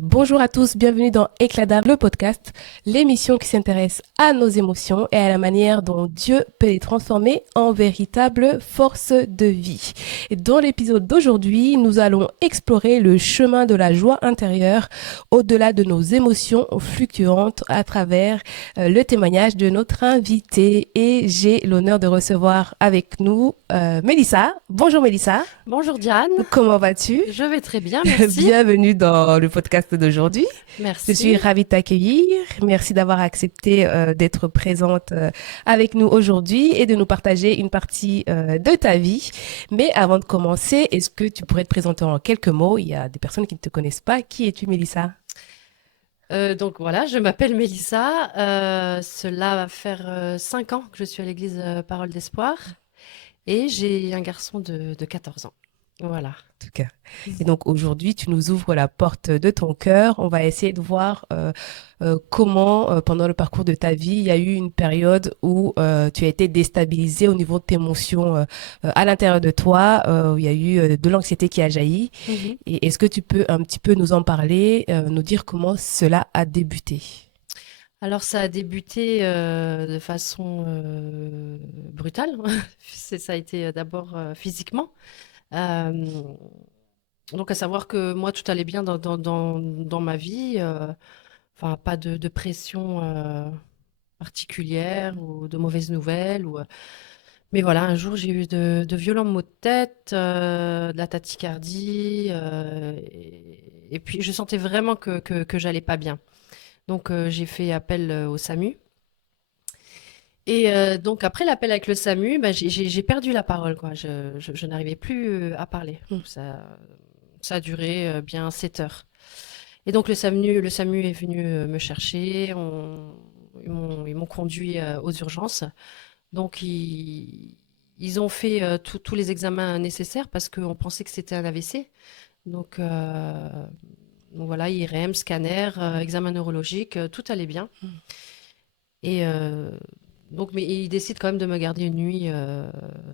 Bonjour à tous, bienvenue dans Éclat d'âme, le podcast, l'émission qui s'intéresse à nos émotions et à la manière dont Dieu peut les transformer en véritable force de vie. Et dans l'épisode d'aujourd'hui, nous allons explorer le chemin de la joie intérieure au-delà de nos émotions fluctuantes à travers le témoignage de notre invité. Et j'ai l'honneur de recevoir avec nous Mélissa. Bonjour Mélissa, Bonjour Diane, comment vas-tu? je vais très bien, merci. Bienvenue dans le podcast d'aujourd'hui. Je suis Merci. ravie de t'accueillir. Merci d'avoir accepté d'être présente avec nous aujourd'hui et de nous partager une partie de ta vie. Mais avant de commencer, est-ce que tu pourrais te présenter en quelques mots? Il y a des personnes qui ne te connaissent pas. Qui es-tu, Mélissa? Donc voilà, je m'appelle Mélissa. Cela va faire 5 ans que je suis à l'église Parole d'Espoir et j'ai un garçon de 14 ans. Voilà. En tout cas. Et donc aujourd'hui, tu nous ouvres la porte de ton cœur. On va essayer de voir comment, pendant le parcours de ta vie, il y a eu une période où tu as été déstabilisé au niveau de tes émotions à l'intérieur de toi, où il y a eu de l'anxiété qui a jailli. Mhm. Et est-ce que tu peux un petit peu nous en parler, nous dire comment cela a débuté? Alors ça a débuté de façon brutale. Ça a été d'abord physiquement. Euh, donc à savoir que moi tout allait bien dans ma vie. Enfin, pas de pression particulière ou de mauvaises nouvelles. Mais voilà, un jour, j'ai eu de violents maux de tête, de la tachycardie, et puis je sentais vraiment que j'allais pas bien. Donc, j'ai fait appel au SAMU. Et donc, après l'appel avec le SAMU, bah, j'ai perdu la parole, quoi. Je n'arrivais plus à parler. Ça a duré bien 7 heures. Et donc le SAMU est venu me chercher, ils m'ont conduit aux urgences. Donc ils ont fait tous les examens nécessaires parce qu'on pensait que c'était un AVC. Donc, donc voilà, IRM, scanner, examen neurologique, tout allait bien. Et donc, mais ils décident quand même de me garder une nuit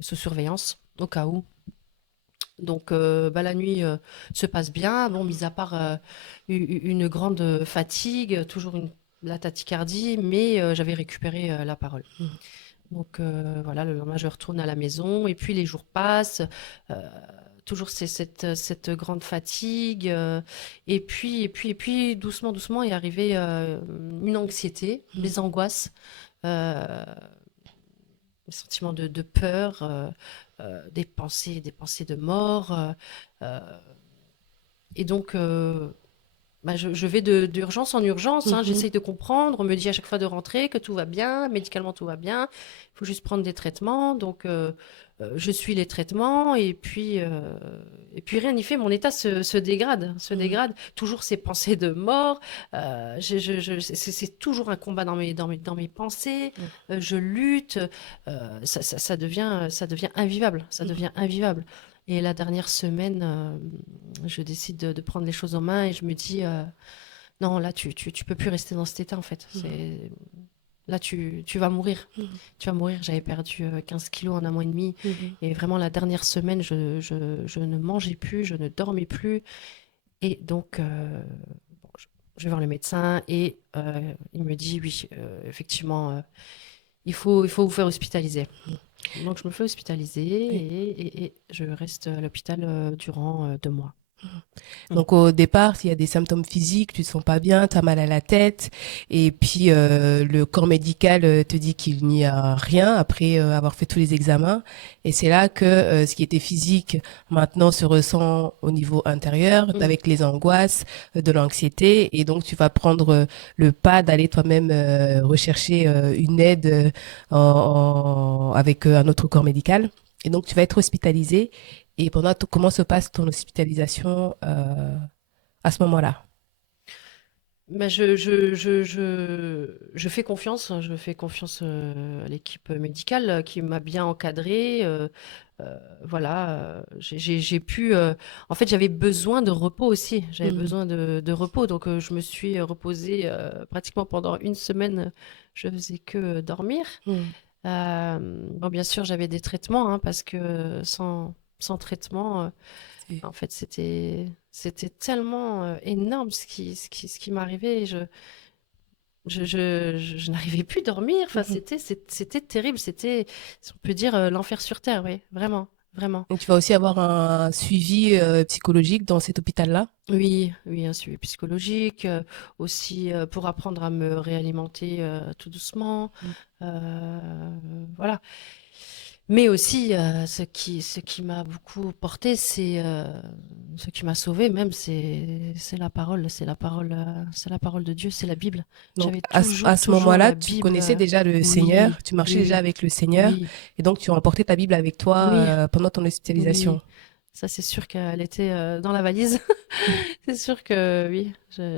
sous surveillance au cas où. Donc, bah, la nuit se passe bien. Bon, mis à part une grande fatigue, toujours la tachycardie, mais j'avais récupéré la parole. Donc, voilà, le lendemain, je retourne à la maison. Et puis, les jours passent. euh, Toujours cette grande fatigue. Et puis, doucement, doucement, est arrivée une anxiété, des angoisses. euh, le sentiment de peur, des pensées de mort. Euh, et donc, bah, je vais d'urgence en urgence, hein, Mhm. j'essaye de comprendre. On me dit à chaque fois de rentrer, que tout va bien, médicalement tout va bien. Il faut juste prendre des traitements. Donc, je suis les traitements et puis rien n'y fait. Mon état se dégrade, se Mhm. dégrade. Toujours ces pensées de mort. C'est toujours un combat dans mes pensées. Je lutte. Ça devient invivable. Ça Mhm. devient invivable. Et la dernière semaine, je décide de prendre les choses en main et je me dis, non, là, tu peux plus rester dans cet état, en fait. Là, tu vas mourir. Mhm. Tu vas mourir. J'avais perdu 15 kilos en un mois et demi. Mhm. Et vraiment, la dernière semaine, je ne mangeais plus, je ne dormais plus. Et donc, bon, je vais voir le médecin et il me dit, oui, effectivement, il faut vous faire hospitaliser. Donc, je me fais hospitaliser Oui. et je reste à l'hôpital durant 2 mois. Mm. Donc au départ, s'il y a des symptômes physiques, tu te sens pas bien, tu as mal à la tête, et puis le corps médical te dit qu'il n'y a rien après avoir fait tous les examens, et c'est là que ce qui était physique maintenant se ressent au niveau intérieur, Mm. avec les angoisses, de l'anxiété, et donc tu vas prendre le pas d'aller toi-même rechercher une aide avec un autre corps médical, et donc tu vas être hospitalisé. Et pendant, comment se passe ton hospitalisation à ce moment-là? Bah, je fais confiance, hein, je fais confiance à l'équipe médicale qui m'a bien encadrée. Voilà, j'ai pu. En fait, j'avais besoin de repos aussi. J'avais Mhm. besoin de repos, donc je me suis reposée pratiquement pendant une semaine. Je faisais que dormir. Mhm. Bon, bien sûr, j'avais des traitements, hein, parce que sans traitement, Oui. En fait, c'était tellement énorme ce qui m'arrivait. Je n'arrivais plus à dormir. Enfin, Mhm. c'était terrible. C'était, on peut dire, l'enfer sur terre, oui, vraiment, vraiment. Et tu vas aussi avoir un suivi psychologique dans cet hôpital-là? Oui, oui, un suivi psychologique, aussi pour apprendre à me réalimenter tout doucement. Mm. Voilà. Mais aussi, ce qui m'a beaucoup porté, ce qui m'a sauvé même, c'est la parole, c'est la parole de Dieu, c'est la Bible. Donc, J'avais à ce toujours moment-là, la tu Bible. connaissais déjà le Oui, Seigneur, tu marchais déjà oui, avec le Seigneur, oui, et donc tu as emporté ta Bible avec toi oui, pendant ton hospitalisation. oui. Ça, c'est sûr qu'elle était dans la valise. C'est sûr que oui,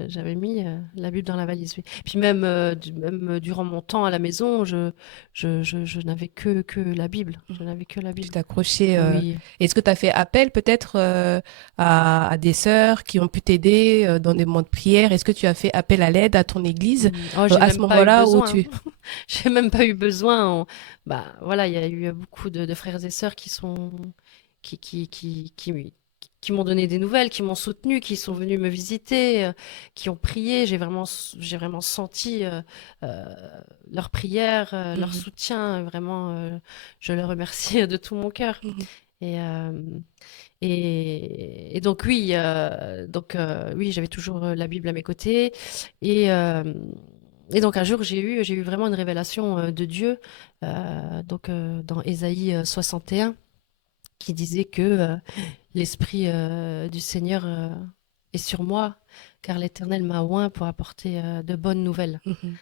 j'avais mis la Bible dans la valise, oui. Puis même, même durant mon temps à la maison, je n'avais que la Bible. Je n'avais que la Tu Bible. t'accrochais. Oui. Est-ce que tu as fait appel peut-être à des sœurs qui ont pu t'aider dans des moments de prière? Est-ce que tu as fait appel à l'aide à ton église Oh, j'ai à ce même pas eu moment-là où besoin. tu... J'ai même pas eu besoin. Bah voilà, il y a eu beaucoup de frères et sœurs qui m'ont donné des nouvelles, qui m'ont soutenu, qui sont venus me visiter, qui ont prié. J'ai vraiment senti euh, leur prière, leur Mhm, soutien. Vraiment, je les remercie de tout mon cœur. mhm. Et, et donc oui, oui, j'avais toujours la Bible à mes côtés. Et, euh, et donc un jour, j'ai eu vraiment une révélation de Dieu, dans Ésaïe 61, qui disait que l'Esprit du Seigneur est sur moi, car l'Éternel m'a oint pour apporter de bonnes nouvelles. Mhm.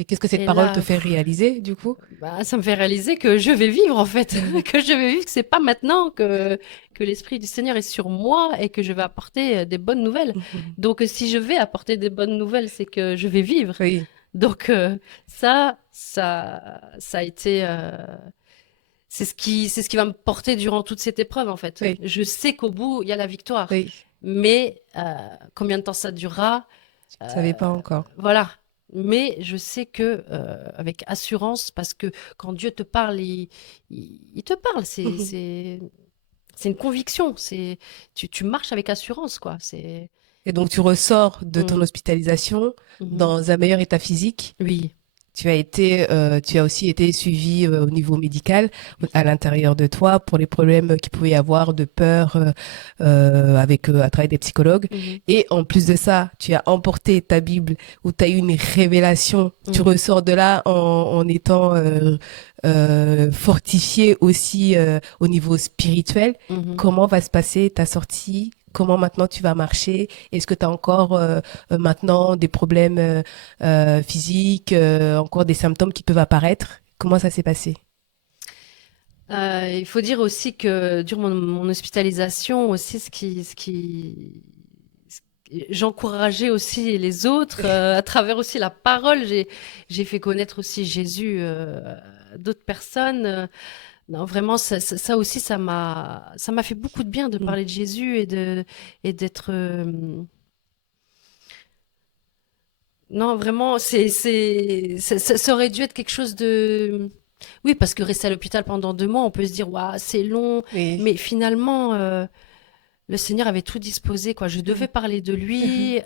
Et qu'est-ce que cette Et parole te là, fait réaliser du coup? bah, ça me fait réaliser que je vais vivre en fait, Mhm, que je vais vivre, que c'est pas maintenant que l'Esprit du Seigneur est sur moi et que je vais apporter des bonnes nouvelles. mhm. Donc si je vais apporter des bonnes nouvelles, c'est que je vais vivre. Oui, Donc ça a été, c'est ce qui va me porter durant toute cette épreuve en fait. oui, Je sais qu'au bout il y a la victoire, oui. mais combien de temps ça durera, Je ne savais pas encore. voilà. Mais je sais que avec assurance, parce que quand Dieu te parle, il te parle. Mhm. C'est une conviction. Tu marches avec assurance, quoi. Et donc tu ressors de ton Mm, hospitalisation mhm. dans un meilleur état physique. Oui. Tu as aussi été suivi au niveau médical à l'intérieur de toi pour les problèmes qu'il pouvait y avoir de peur à travers des psychologues. Mhm, Et en plus de ça, tu as emporté ta Bible où tu as eu une révélation. Tu mhm, ressors de là en étant fortifié aussi au niveau spirituel. mhm. Comment va se passer ta sortie? Comment maintenant tu vas marcher? Est-ce que tu as encore maintenant des problèmes physiques, encore des symptômes qui peuvent apparaître? Comment ça s'est passé? Il faut dire aussi que durant mon hospitalisation aussi, j'encourageais aussi les autres à travers aussi la parole. J'ai fait connaître aussi Jésus à d'autres personnes. Non, vraiment, ça aussi, ça m'a fait beaucoup de bien de Mm. parler de Jésus et d'être. Non, vraiment, ça aurait dû être quelque chose de. Oui, parce que rester à l'hôpital pendant 2 mois, on peut se dire, waouh, c'est long. Oui. Mais finalement, le Seigneur avait tout disposé, quoi. Je devais parler de lui.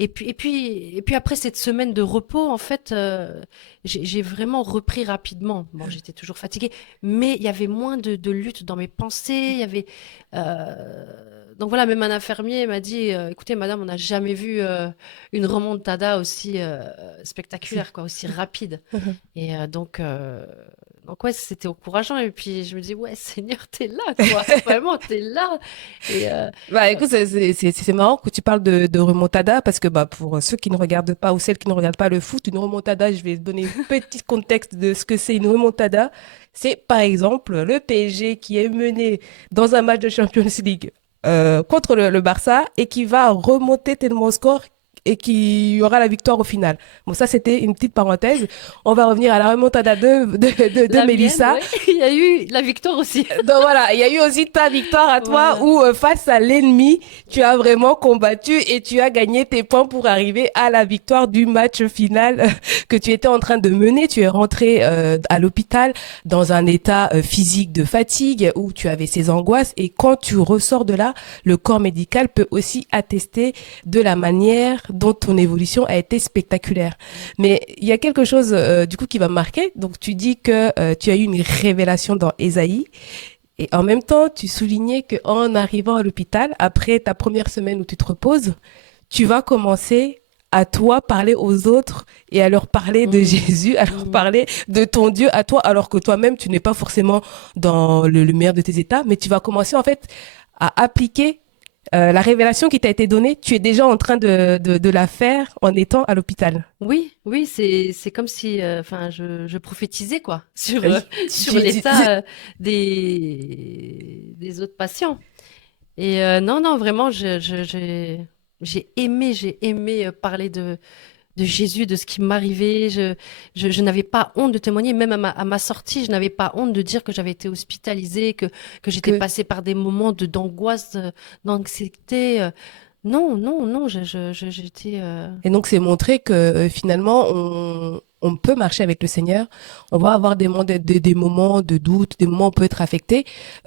Et puis après cette semaine de repos, en fait, j'ai vraiment repris rapidement. Bon, j'étais toujours fatiguée, mais il y avait moins de lutte dans mes pensées. Il y avait, donc voilà, même un infirmier m'a dit, écoutez, madame, on n'a jamais vu une remontada aussi spectaculaire, quoi, aussi rapide. Et donc ouais, c'était encourageant. Et puis je me dis, ouais, Seigneur, t'es là, quoi. Vraiment, t'es là. Et Bah euh, écoute, c'est marrant que tu parles de remontada parce que bah pour ceux qui ne regardent pas ou celles qui ne regardent pas le foot, une remontada, je vais donner un petit contexte de ce que c'est une remontada. C'est par exemple le PSG qui est mené dans un match de Champions League contre le Barça et qui va remonter tellement au score et qu'il y aura la victoire au final. Bon, ça, c'était une petite parenthèse. On va revenir à la remontada de La mienne, Mélissa. ouais. Il y a eu la victoire aussi. Donc voilà, il y a eu aussi ta victoire à toi Voilà. où face à l'ennemi, tu as vraiment combattu et tu as gagné tes points pour arriver à la victoire du match final que tu étais en train de mener. Tu es rentré à l'hôpital dans un état physique de fatigue où tu avais ces angoisses et quand tu ressors de là, le corps médical peut aussi attester de la manière dont ton évolution a été spectaculaire. Mais il y a quelque chose du coup qui va me marquer. Donc tu dis que tu as eu une révélation dans Ésaïe et en même temps tu soulignais que en arrivant à l'hôpital après ta première semaine où tu te reposes, tu vas commencer à toi parler aux autres et à leur parler de Mm. Jésus, à leur Mm. parler de ton Dieu à toi, alors que toi-même tu n'es pas forcément dans le meilleur de tes états, mais tu vas commencer en fait à appliquer la révélation qui t'a été donnée, tu es déjà en train de la faire en étant à l'hôpital. Oui, oui, c'est comme si, enfin, je prophétisais quoi sur Oui. sur Tu- l'état des autres patients. Et non, non, vraiment, j'ai aimé parler de Jésus, de ce qui m'arrivait. Je n'avais pas honte de témoigner, même à ma sortie, je n'avais pas honte de dire que j'avais été hospitalisée, que j'étais que passée par des moments d'angoisse, d'anxiété. Non, non, non, j'étais. Et donc, c'est montrer que finalement, on peut marcher avec le Seigneur. On va avoir des moments de doute, des moments où on peut être affecté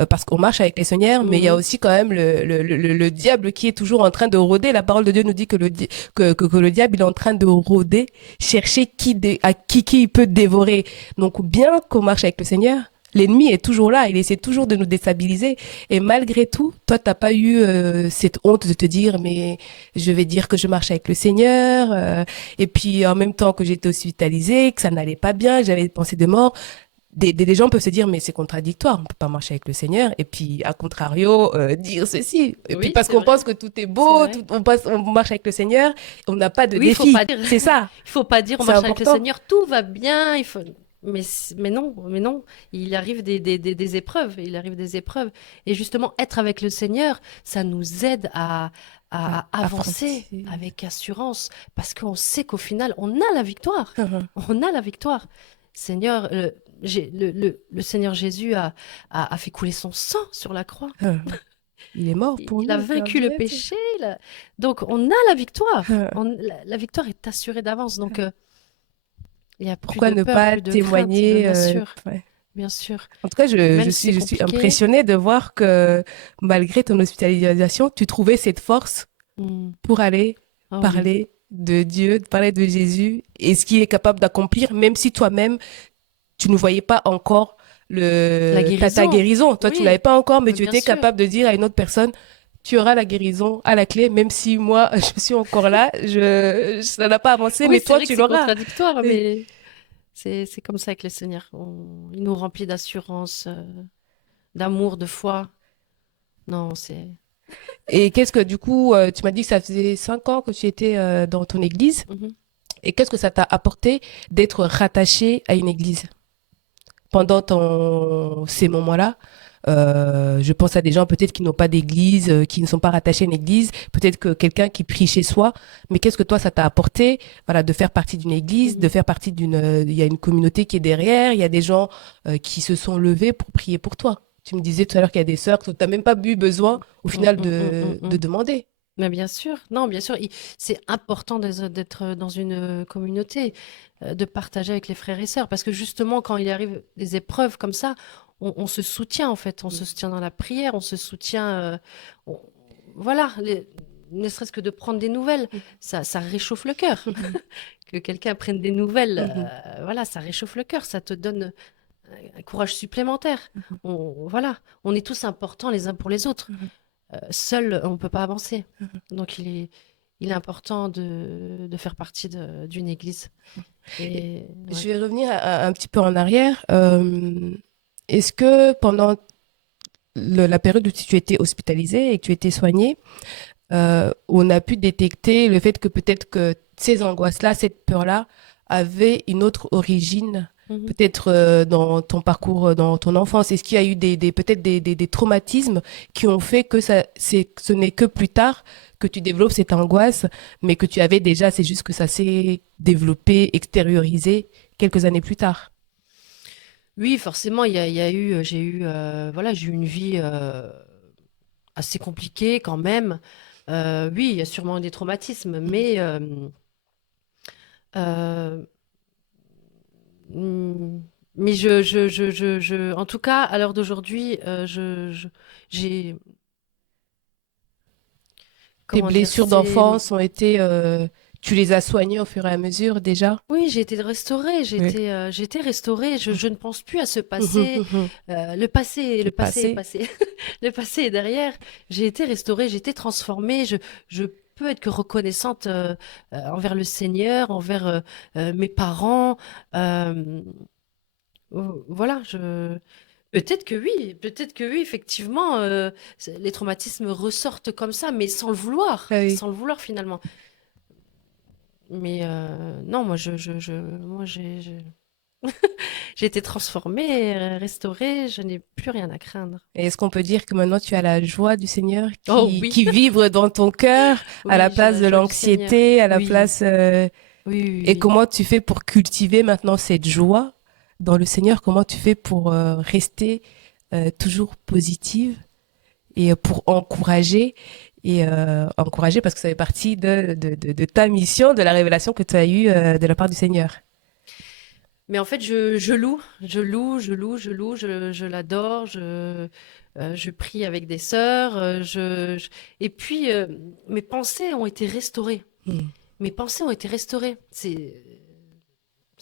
parce qu'on marche avec le Seigneur, mais il y a Mhm. aussi quand même le diable qui est toujours en train de rôder. La parole de Dieu nous dit que que le diable, il est en train de rôder, chercher qui il peut dévorer. Donc, bien qu'on marche avec le Seigneur, l'ennemi est toujours là, il essaie toujours de nous déstabiliser. Et malgré tout, toi, t'as pas eu cette honte de te dire, mais je vais dire que je marche avec le Seigneur, et puis en même temps que j'étais hospitalisée, que ça n'allait pas bien, que j'avais des pensées de mort. Des gens peuvent se dire, mais c'est contradictoire, on peut pas marcher avec le Seigneur, et puis à contrario, dire ceci. Et puis Oui, parce c'est qu'on vrai, pense que tout est c'est beau, vrai. on marche avec le Seigneur, on n'a pas de Oui, il faut défi. pas dire, C'est ça, il faut pas dire on c'est marche avec le important. Seigneur, tout va bien. Il faut, mais non, mais non. Il arrive des épreuves. Il arrive des épreuves. Et justement, être avec le Seigneur, ça nous aide à À avancer franchir. avec assurance, parce qu'on sait qu'au final, on a la victoire. On a la victoire. Seigneur, le Seigneur Jésus a fait couler son sang sur la croix. Il est mort pour Il a nous, c'est un vaincu le honnête. péché. Donc, on a la victoire. La victoire est assurée d'avance. Donc, il n'y a plus Pourquoi de ne peur, pas plus de crainte. témoigner Bien sûr, ouais. bien sûr. En tout cas, Même si c'est je suis compliqué. impressionnée de voir que malgré ton hospitalisation, tu trouvais cette force Hmm. pour aller Ah oui, parler de Dieu, de parler de Jésus et ce qu'il est capable d'accomplir, même si toi-même, tu ne voyais pas encore la ta guérison. guérison. Toi, tu ne Oui, l'avais pas encore, mais mais tu bien étais sûr. capable de dire à une autre personne, tu auras la guérison à la clé, même si moi, je suis encore là, ça n'a pas avancé, Oui, mais c'est toi, vrai que tu c'est l'auras. contradictoire, Et mais c'est comme ça avec le Seigneur. Il nous remplit d'assurance, d'amour, de foi. Non, c'est. et qu'est-ce que, du coup, tu m'as dit que ça faisait 5 ans que tu étais dans ton église. Mhm. Et qu'est-ce que ça t'a apporté d'être rattaché à une église pendant ces moments-là? Je pense à des gens peut-être qui n'ont pas d'église, qui ne sont pas rattachés à une église, peut-être que quelqu'un qui prie chez soi. Mais qu'est-ce que toi, ça t'a apporté, voilà, de faire partie d'une église, de Mhm. faire partie il y a une communauté qui est derrière, il y a des gens qui se sont levés pour prier pour toi. Tu me disais tout à l'heure qu'il y a des sœurs que tu n'as même pas eu besoin, au Mm, final, mm, mm, mm, de mm. demander. Mais bien sûr, non, bien sûr, c'est important d'être dans une communauté, de partager avec les frères et sœurs, parce que justement, quand il arrive des épreuves comme ça, on se soutient en fait, on se soutient dans la prière, on se soutient, on- voilà, ne serait-ce que de prendre des nouvelles, ça réchauffe le cœur. Que quelqu'un prenne des nouvelles, voilà, ça réchauffe le cœur, ça te donne un courage supplémentaire. Voilà, on est tous importants les uns pour les autres. Seul, on ne peut pas avancer. Donc, il est important de faire partie d'une église. Et Je ouais. vais revenir un petit peu en arrière. Est-ce que pendant la période où tu étais hospitalisé et que tu étais soigné, on a pu détecter le fait que peut-être que ces angoisses-là, cette peur-là, avait une autre origine Mhm. peut-être dans ton parcours, dans ton enfance? Est-ce qu'il y a eu peut-être des traumatismes qui ont fait que ce n'est que plus tard que tu développes cette angoisse, mais que tu avais déjà, c'est juste que ça s'est développé, extériorisé quelques années plus tard? Oui, forcément, il y a eu, voilà, j'ai eu une vie assez compliquée quand même. Oui, il y a sûrement des traumatismes, mais euh, hmm, mais en tout cas, à l'heure d'aujourd'hui, j'ai, Tes comment dire, blessures d'enfance ont été, tu les as soignées au fur et à mesure déjà? oui, j'ai été restaurée, Oui. j'ai été restaurée. Je ne pense plus à ce passé. Le Le passé est passé. passé. Le passé est derrière. J'ai été restaurée, j'ai été transformée. Je peux être que reconnaissante envers le Seigneur, envers mes parents. Euh, voilà, peut-être que oui, effectivement, les traumatismes ressortent comme ça, mais Ah oui. sans le vouloir finalement. Mais non, moi j'ai été transformée, restaurée, je n'ai plus rien à craindre. Et est-ce qu'on peut dire que maintenant tu as la joie du Seigneur Oh oui, qui vibre dans ton cœur à la oui, j'ai place la de joie du Seigneur. l'anxiété, à la Oui, place, oui, oui, et oui. comment tu fais pour cultiver maintenant cette joie dans le Seigneur? Comment tu fais pour rester toujours positive et pour encourager encourager parce que ça fait partie de ta mission, de la révélation que tu as eue de la part du Seigneur. Mais en fait, je l'adore, je prie avec des sœurs, et puis mes pensées ont été restaurées. Mm. Mes pensées ont été restaurées. C'est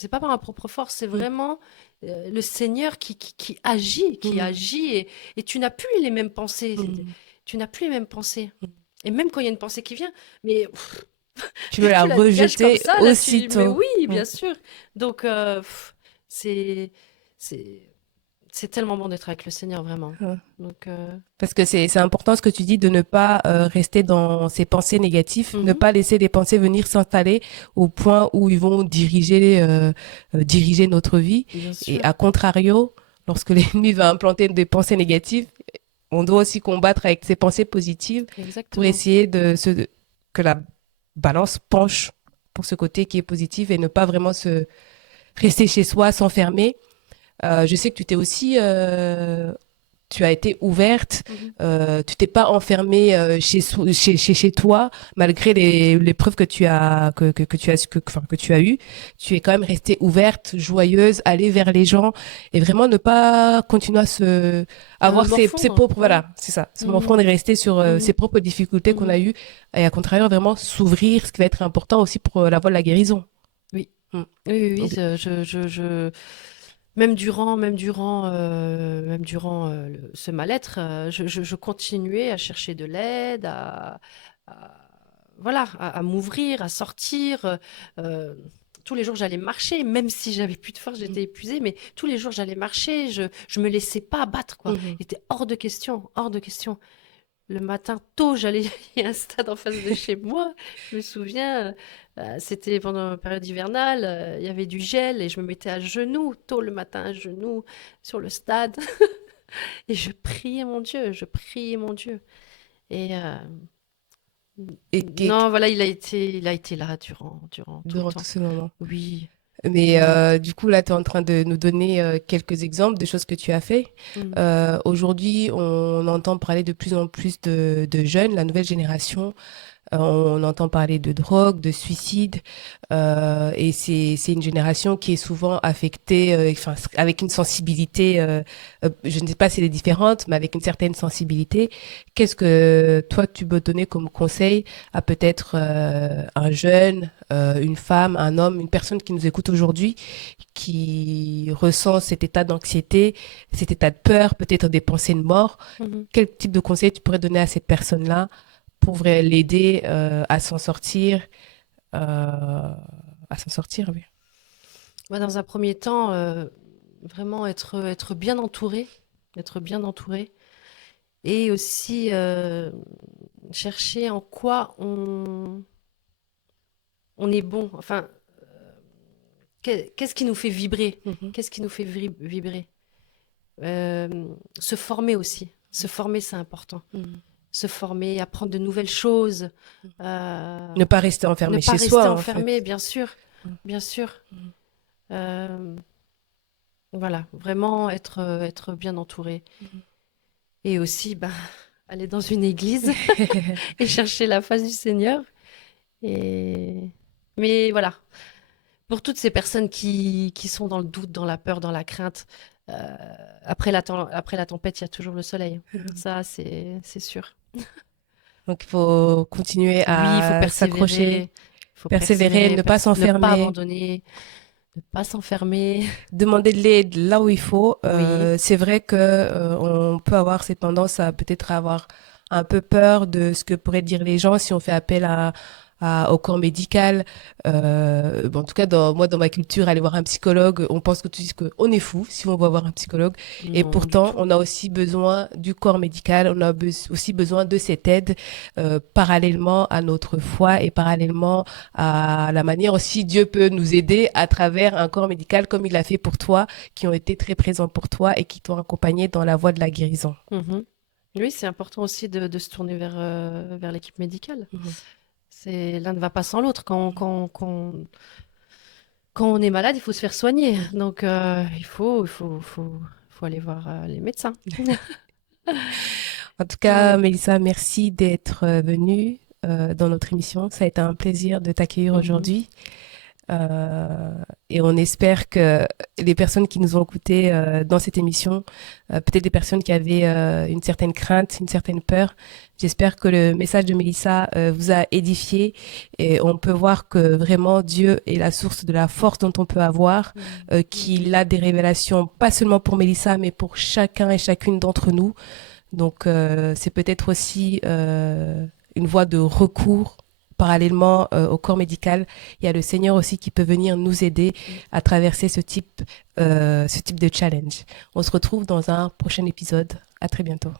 pas par ma propre force, c'est Mm. vraiment le Seigneur qui Mm. agit, et tu n'as plus les mêmes pensées. Mm. Tu n'as plus les mêmes pensées. Mm. Et même quand il y a une pensée qui vient, mais Tu veux la tu la dégages comme rejeter ça, là, mais aussitôt. oui, Mm. bien sûr. Donc, c'est, c'est, c'est tellement bon d'être avec le Seigneur, vraiment. Mm. Donc, Parce que c'est important ce que tu dis de ne pas rester dans ces pensées négatives, ne mhm, pas laisser des pensées venir s'installer au point où ils vont diriger notre vie. bien Et sûr, à contrario, lorsque l'ennemi va implanter des pensées négatives, on doit aussi combattre avec ces pensées positives pour exactement. essayer que la balance penche pour ce côté qui est positif et ne pas vraiment se rester chez soi, s'enfermer. Je sais que tu as été ouverte, Mhm. tu t'es pas enfermée chez toi malgré les preuves que tu as enfin, que tu as eues. Tu es quand même restée ouverte, joyeuse, aller vers les gens et vraiment ne pas continuer à À me avoir ses morfondre, propres ouais. voilà, c'est ça, se Mhm, morfondre et rester sur ses mhm, propres difficultés qu'on mhm. a eues et à contrario vraiment s'ouvrir, ce qui va être important aussi pour la voie de la guérison. Oui, Mm. oui, oui, oui, Donc, même durant ce mal-être, je continuais à chercher de l'aide, voilà, à m'ouvrir, à sortir. euh, Tous les jours, j'allais marcher, même si j'avais plus de force, j'étais épuisée, mais tous les jours, j'allais marcher. Je me laissais pas abattre, quoi. mhm. Il était hors de question, hors de question. Le matin tôt, j'allais, il y a un stade en face de chez moi. Je me souviens, c'était pendant la période hivernale, il y avait du gel et je me mettais à genoux, tôt le matin, à genoux, sur le stade. Et je priais mon Dieu, je priais mon Dieu. Et Et non, voilà, il a été là durant tout le durant tout temps. ce moment. Oui, Mais oui. du coup, là, tu es en train de nous donner quelques exemples de choses que tu as fait. Mm, Aujourd'hui, on entend parler de plus en plus de jeunes, la nouvelle génération. On entend parler de drogue, de suicide, et c'est une génération qui est souvent affectée, enfin, avec une sensibilité. Je ne sais pas si elle est différente, mais avec une certaine sensibilité. Qu'est-ce que toi tu peux donner comme conseil à peut-être un jeune, une femme, un homme, une personne qui nous écoute aujourd'hui, qui ressent cet état d'anxiété, cet état de peur, peut-être des pensées de mort? mhm. Quel type de conseil tu pourrais donner à cette personne-là pour l'aider à s'en sortir, oui. Moi, dans un premier temps, vraiment être bien entouré, être bien entouré. Et aussi chercher en quoi on est bon. Enfin, Qu'est-ce qui nous fait vibrer? Mhm. Qu'est-ce qui nous fait vibrer? Se former aussi. Se former, c'est important. Mhm. Se former, apprendre de nouvelles choses. euh, Ne pas rester Ne enfermé pas chez rester soi, en enfermé, fait. bien sûr, Mhm. bien sûr. Mhm. Euh, voilà, vraiment être bien entouré. Mhm. Et aussi, bah, aller dans une église et chercher la face du Seigneur. Et... Mais voilà, pour toutes ces personnes qui sont dans le doute, dans la peur, dans la crainte, euh, après la tempête, il y a toujours le soleil. Ça, c'est sûr. Donc, il faut continuer Oui, il faut à s'accrocher, persévérer. Il faut persévérer, ne pas ne pas s'enfermer, abandonner, ne pas s'enfermer. demander de l'aide là où il faut. Oui. C'est vrai que on peut avoir cette tendance à peut-être avoir un peu peur de ce que pourraient dire les gens si on fait appel au corps médical. Bon, en tout cas, moi, dans ma culture, aller voir un psychologue, on pense que tu dis qu'on est fou si on va voir un psychologue. Et Non, du pourtant, tout. on a aussi besoin du corps médical, on a aussi besoin de cette aide parallèlement à notre foi et parallèlement à la manière aussi Dieu peut nous aider à travers un corps médical comme il l'a fait pour toi, qui ont été très présents pour toi et qui t'ont accompagné dans la voie de la guérison. Mhm. Oui, c'est important aussi de se tourner vers l'équipe médicale. Mhm. L'un ne va pas sans l'autre. Quand on est malade, il faut se faire soigner. Donc, faut aller voir les médecins. En tout cas, Oui. Mélissa, merci d'être venue dans notre émission. Ça a été un plaisir de t'accueillir Mhm. aujourd'hui. Euh, et on espère que les personnes qui nous ont écoutés dans cette émission, peut-être des personnes qui avaient une certaine crainte, une certaine peur, j'espère que le message de Mélissa vous a édifié et on peut voir que vraiment Dieu est la source de la force dont on peut avoir, qu'il a des révélations pas seulement pour Mélissa, mais pour chacun et chacune d'entre nous. Donc c'est peut-être aussi une voie de recours parallèlement au corps médical. Il y a le Seigneur aussi qui peut venir nous aider à traverser ce type de challenge. On se retrouve dans un prochain épisode. À très bientôt.